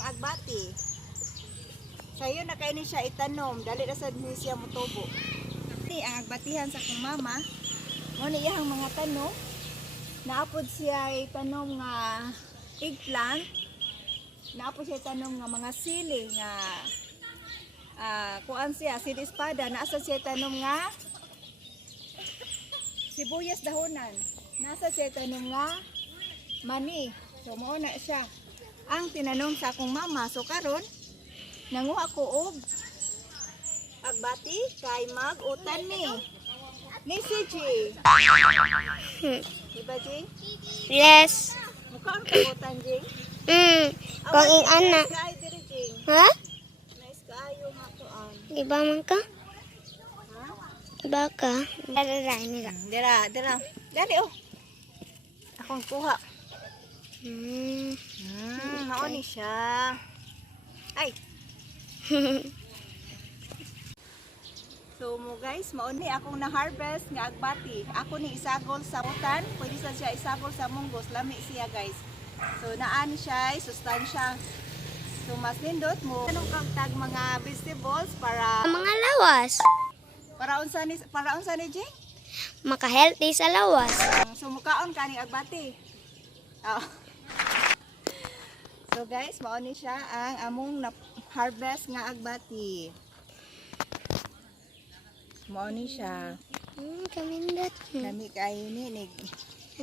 ang agbati. Sayo na kayo ni siya itanom, dali na sa siya mutubo. Ni ang agbatihan sa kong mama, mo ni iyang mga tanom. Naapod siya itanom nga eggplant. Naapod siya itanom nga mga sili nga kuan siya, sili espada. Naasa siya itanom nga sibuyas dahonan. Nasa siya itanom nga mani. So mao na siya ang tinanom sa akong mama. So karon nanguha ko og agbati kay mag-utan ni si G. Diba, Jing? Yes. Mukhaan ka utan, Jing? Kung ing anak. Nice kayo diri, Jing. Ha? Nice kayo matuan. Iba man ka? Ha? Iba ka? Dararay nila. Dira. Dali, oh. Akong kuha. Mauni siya. Ay. So mo guys, mauni akong na-harvest nga agbati. Ako ni isagol sa utan, pwede sa siya isagol sa munggos, lami siya guys. So naan siya, sustansya. So mas nindot mo anong kagtag mga vegetables para Mga lawas. para unsa ni Jing? Maka-healthy sa lawas. So mukaon ka ni agbati. Oh. So guys, mauni siya ang among na-harvest nga agbati. Mauni siya. Kamindot. Lami kayo ni.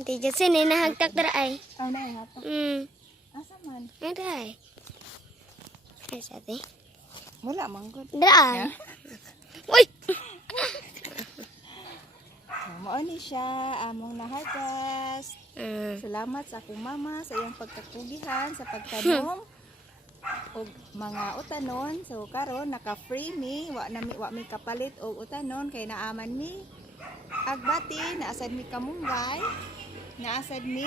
Ate Jetsin, nahagtak daray. Oh, na hapa. Asa man? Daray. Ay, sabi. Wala man gud. Daray. Uy! Mauni siya among na-harvest. Salamat sa akong mama sa iyang pagkakugihan sa pagtanom og mga utanon. So karon naka-free mi, wa mi kapalit og utanon kay naaman mi agbati, naasad mi kamunggay, naasad mi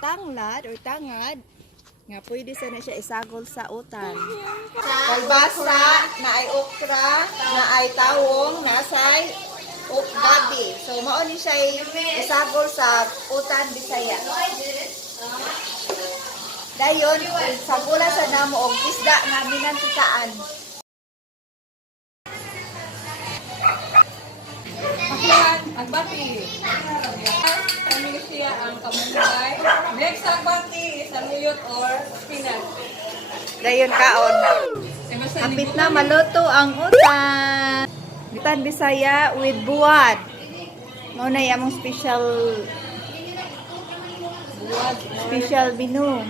tanglad or tangad nga pwede sana siya isagol sa utan. Kalbasa, na ay okra, na ay tawong, nasay gabi. So mao ni siya isagol sa utan Bisaya. Dayon sagula sa namo og isda nga minantikaan. Makilan, agbati. Kami siya ang kamunggay. Next agbati is aluyot or spinach. Dayon kaon. Kapit na maluto ang utan. Utan Bisaya with buwad. Mao na among special binu.